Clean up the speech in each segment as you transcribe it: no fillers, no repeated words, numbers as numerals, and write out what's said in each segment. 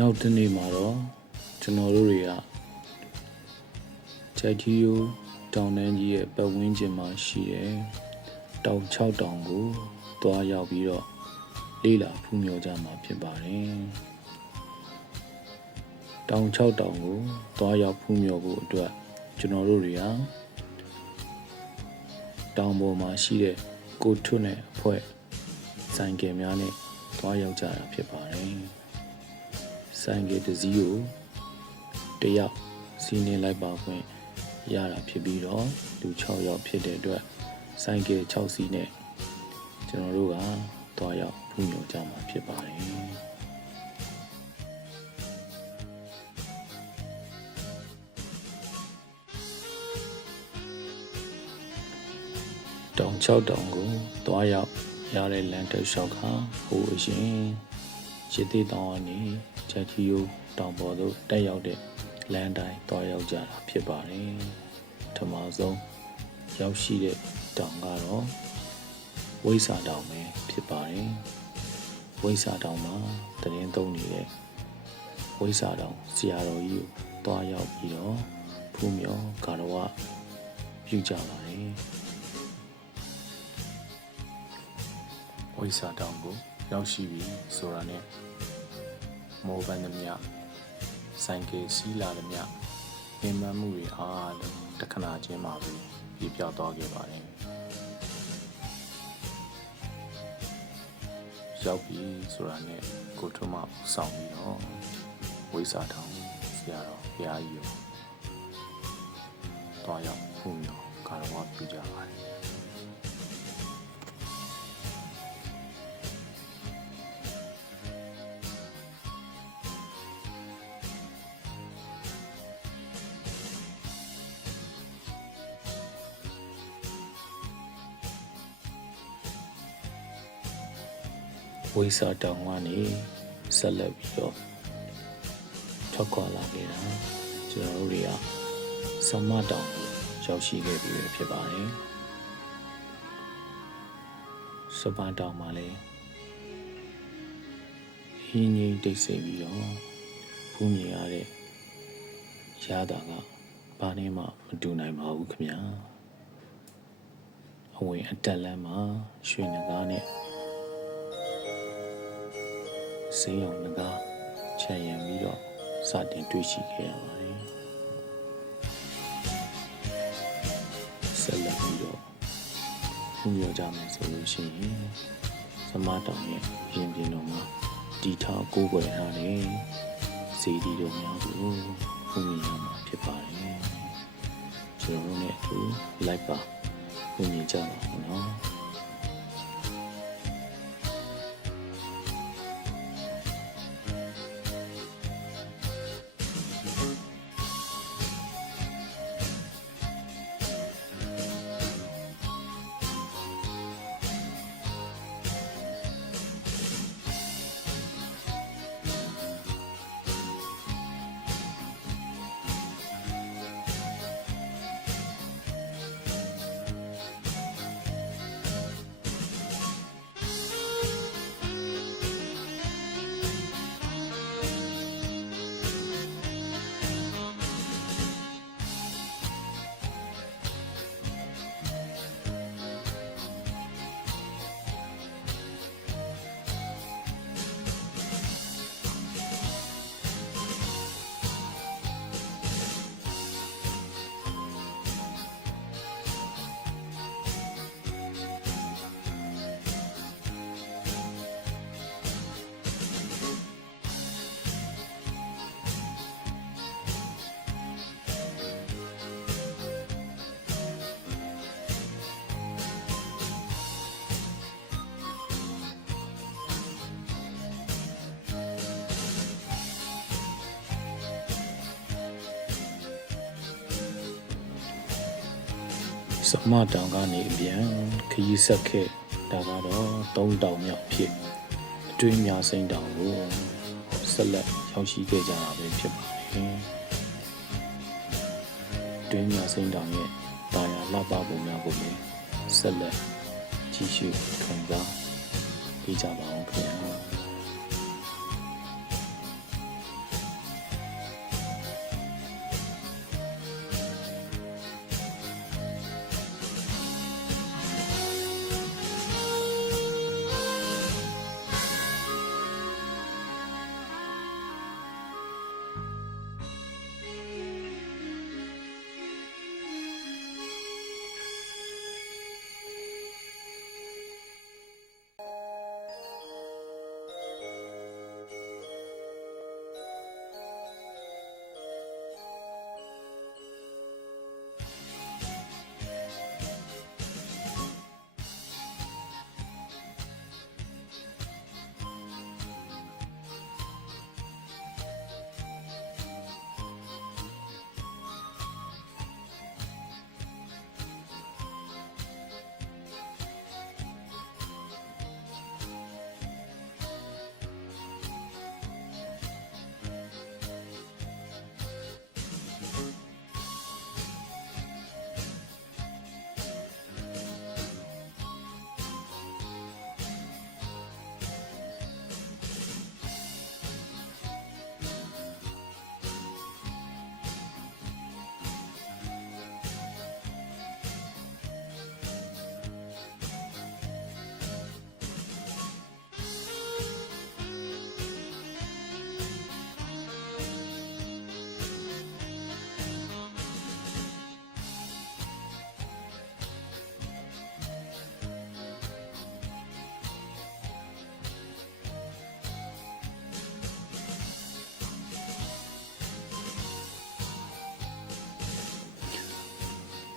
နောက်တနေ့မှာတော့ကျွန်တော်တို့တွေကကြိုက်ကြီးရိုးတောင်တန်းကြီးရဲ့ပတ်ဝန်းကျင်မှာရှိတဲ့တောင်6တောင်ကိုတွားရောက်ပြီးတော့လေ့လာဖူးမြော်ကြမှာဖြစ်ပါတယ်တောင်6တောင်ကိုတွားရောက်ဖူးမြော်ဖို့အတွက်ကျွန်တော်တို့တွေကတောင်ပေါ်မှာရှိတဲ့ကိုထွတ်နဲ့အဖွဲ့ဆိုင်ကယ်များနဲ့တွားရောက်ကြတာဖြစ်ပါတယ်ဆိုင်ကယ်တစ်စီးကိုတယောက်စီးနှင်းလိုက်ပါခွင့်ရတာဖြစ်ပြီးတော့လူ6ယောက်ဖြစ်တဲ့အတွက်ဆိုင်ကယ်6စီးနဲ့ကျွန်တော်တို့ကတွားရောက်ဖူးမြော်ကြမှာဖြစ်ပါတယ်တောင်6တောင်ကိုတွားရောက်ရတဲ့လမ်းတစ်လျှောက်ကဟိုအရင်ရစ်သေးတောင်ကနေချက်ကြီးရိုးတောင်ပေါ်သို့တက်ရောက်တဲ့လမ်းတိုင်းတွားရောက်ကြတာဖြစ်ပါတယ်ပထမဆုံးရောက်ရှိတဲ့တောင်ကတော့ဝိဆာတောင်ပဲဖြစ်ပါတယ်ဝိဆာတောင်မှာတရင်သုံးနေတဲ့ဝိဆာတောင်ဆရာတော်ကြီးကိုတွားရောက်ပြီးတော့ဖူးမြော်ဂါရဝပြုကြပါတယ်ဝိဆာတောင်ကိုရောက်ရှိပြီဆိုတာနဲ့မောဘန်သမျှဆိုင်ကယ်စီးလာသမျှပင်ပန်းမှုတွေအားလုံးတခဏချင်းမှာပဲပြပြောက်သွားခဲ့ပါတယ်ရောက်ပြီဆိုတာနဲ့ကိုထွန်းမဆောင်ပြီးတော့ဝိဆာတောင်ဆရာတော်ဘုရားကြီးကိုတွားရောက်ဖူးမြော်ဂါရဝပြုကြပါတယ်ဝိဆာတောင်ကနေဆက်လက်ပြီးတော့ထွက်ခွာလာခဲ့တာကျွန်တော်တို့တွေကစမတောင်ကိုရောက်ရှိခဲ့ပြီဖြစ်ပါတယ်စပန်တောင်မှာလည်းဟင်းကြီးတိတ်ဆိတ်ပြီးတော့ဖူးမြင်ရတဲ့ရတာကဘာနဲ့မှမတူနိုင်ပါဘူးခင်ဗျာအဝင်အတက်လမ်းမှာရွှေနဂါးနဲ့စိမ်းအောင်ငကားခြံရံပြီးတော့စတင်တွေ့ရှိခဲ့ရပါတယ်ဆက်လက်ပြီးတော့ဖူးမြော်ကြမယ်ဆိုလို့ရှိရင်စမတောင်ရဲ့ပြင်ပြင်တော်မှာတီထားကိုးကွယ်ထားတဲ့စေတီတော်များကိုဖူးမြင်ရမှာဖြစ်ပါတယ်ကျွန်တော်တို့နဲ့အတူလိုက်ပါဖူးမြင်ကြပါဦးနော်စမတောင်ကနေအပြန်ခရီးဆက်ခဲ့ဒါကတော့3တောင်မြောက်ဖြစ်အတွင်းများစိမ့်တောင်ကိုဆက်လက်ရောက်ရှိခဲ့ကြတာပဲဖြစ်ပါတယ်အတွင်းများစိမ့်တောင်ရဲ့တာယာလှပပုံများကိုလည်းဆက်လက်ကြည့်ရှုခံစားပေးကြပါအောင်ခင်ဗျာ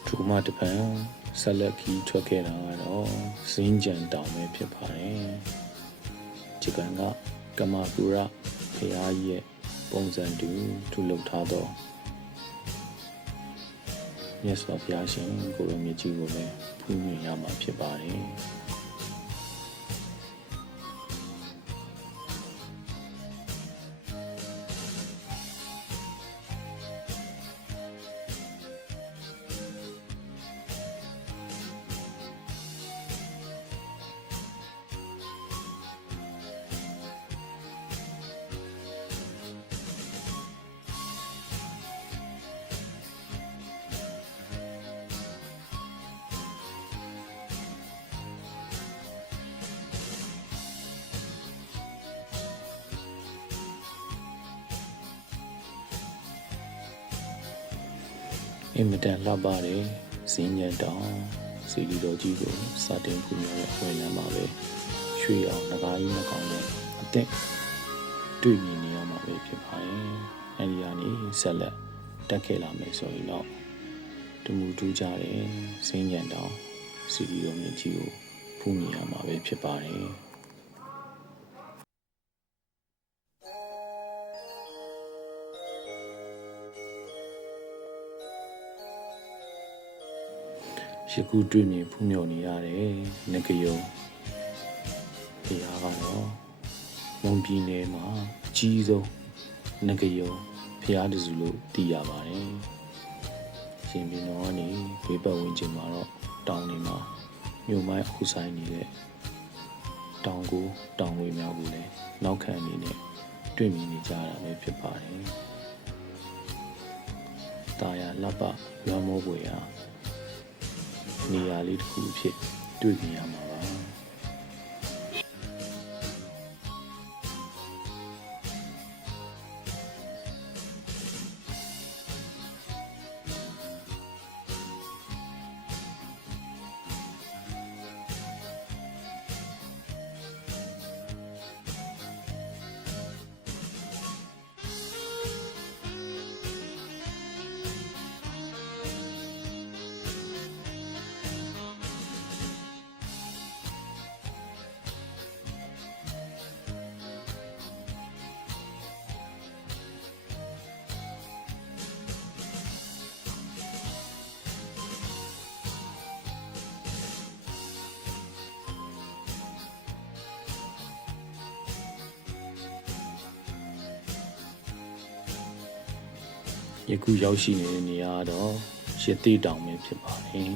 ဒူမတပံဆက်လက်ခီးထွက်ခဲ့တာကတော့စင်းကြံတောင်ပဲဖြစ်ပါတယ်ဂျပန်ကကမာပူရဖျားကြီးရဲ့ပုံစံတူထုလုပ်ထားသောမြတ်စွာဘုရားရှင်ကိုရောမြတ်ကြီးကိုပဲဖူးမြင်ရမှာဖြစ်ပါတယ်အင်မတန်လှပတဲ့ဇင်းညံတောင်စီလီတော်ကြီးကိုစတင်ပူမြော်တဲ့ဝင်လမ်းမှာပဲရွှေအောင်ငကားကြီးနှကောင်နဲ့အသက်တွေ့မြင်နေရမှာပဲဖြစ်ပါတယ်။အဲဒီကနေဆက်လက်တက်ခဲ့လာမယ်ဆိုရင်တော့တမူထူးကြတဲ့ဇင်းညံတောင်စီလီတော်မြင့်ကြီးကိုဖူးမြင်ရမှာပဲဖြစ်ပါတယ်။ယခုတွေ့မြင်ဖူးမြော်နေရတဲ့ငကယုံဘုရားကတော့မွန်ပြည်နယ်မှာအကြီးဆုံးငကယုံဘုရားတစုလို့သိရပါတယ်။ရှင်ပြည်တော်ကနေဘေးပတ်ဝန်းကျင်မှာတော့တောင်တွေမှာမြို့မိုင်းအခုဆိုင်နေတဲ့တောင်ကိုတောင်ဝေများကိုလည်းနောက်ခံအနေနဲ့တွေ့မြင်နေကြတာပဲဖြစ်ပါတယ်။တာယာလှပရွာမောပွေဟာနေရာလေးတစ်ခုအဖြစ်တွေ့မြင်ရမှာပါယခုရောက်ရှိနေတဲ့နေရာတော့ရတိတောင်ပဲဖြစ်ပါတယ်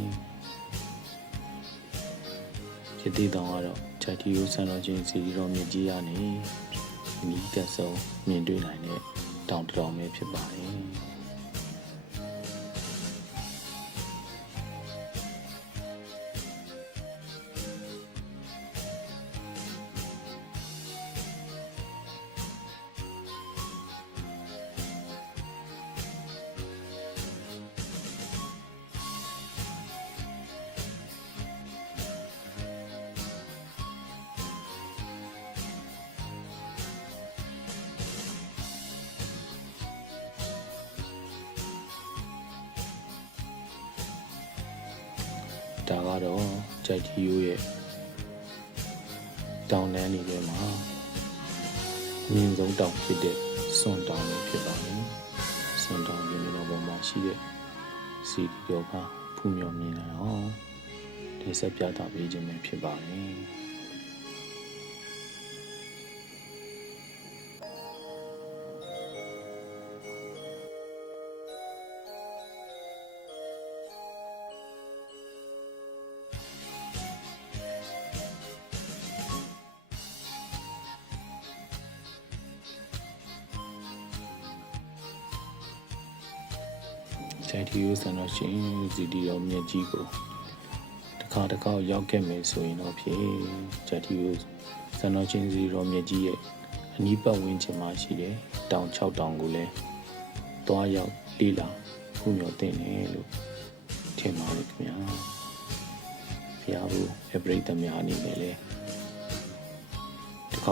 ရတိတောင်ကတော့ဂျာတီယိုဆန်တော်ချင်းစီရီတော်မြင့်ကြီးရနေနီးကပ်ဆုံးမြင်တွေ့နိုင်တဲ့တောင်တစ်တောင်ပဲဖြစ်ပါတယ်ဒါကတော့ဂျိုက်တီယိုရဲ့တောင်တန်းတွေထဲမှာမြင့်ဆုံးတောင်ဖြစ်တဲ့စွန်တောင်ပဲဖြစ်ပါတယ်။စွန်တောင်မြင့်တဲ့ဘက်မှာရှိတဲ့စီဒီတော်ကဖူးမြော်မြင်နိုင်အောင်ဒီဆက်ပြတာပေးခြင်းပဲဖြစ်ပါတယ်။ဂျိုက်တီယိုဆန်တော်ရှင်စီဒီတော်မြင့်ကြီးကိုတစ်ခါရောက်ခဲ့မယ်ဆိုရင်တော့ဖြစ်ဂျိုက်တီယိုဆန်တော်ရှင်စီဒီတော်မြင့်ကြီးရဲ့အနီးပတ်ဝန်းကျင်မှာရှိတဲ့တောင်6တောင်ကိုလည်းတွားရောက်လေ့လာဖူးမြော်တင်တယ်လို့ထင်ပါတယ်ခင်ဗျာဘုရားဘုရားပရိသတ်များအနေနဲ့လည်းတစ်ခါ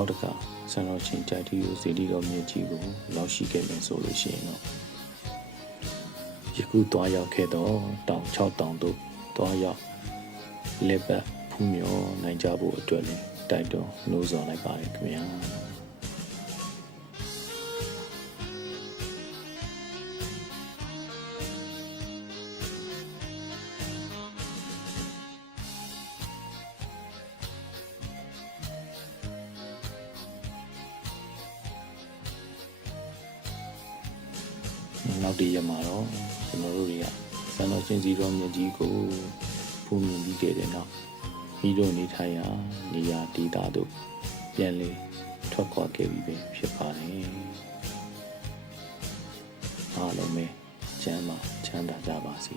ဆန်တော်ရှင်ဂျိုက်တီယိုစီဒီတော်မြင့်ကြီးကိုရောက်ရှိခဲ့မယ်ဆိုလို့ရှိရင်တော့ ယခုသွားရောက်ခဲ့သောတောင်6တောင်တို့သွားရောက်လက်ပတ်ဖူးမြော်နိုင်ကြဖို့အတွက်လည်းတိုက်တွန်းနှိုးဆော်လိုက်ပါတယ်ခင်ဗျာနောက်တည့်ရက်မှာတော့ကျွန်တော်တို့တွေကစံတော်ရှင်စီတော်မြတ်ကြီးကိုဖူးမြင်ပြီးခဲ့တဲ့နောက်မိတို့နေထိုင်ရာနေရာဒေသတို့ပြန်လည်ထွက်ခွာခဲ့ပြီးပဲဖြစ်ပါတယ်အားလုံးပဲချမ်းသာကြပါစေ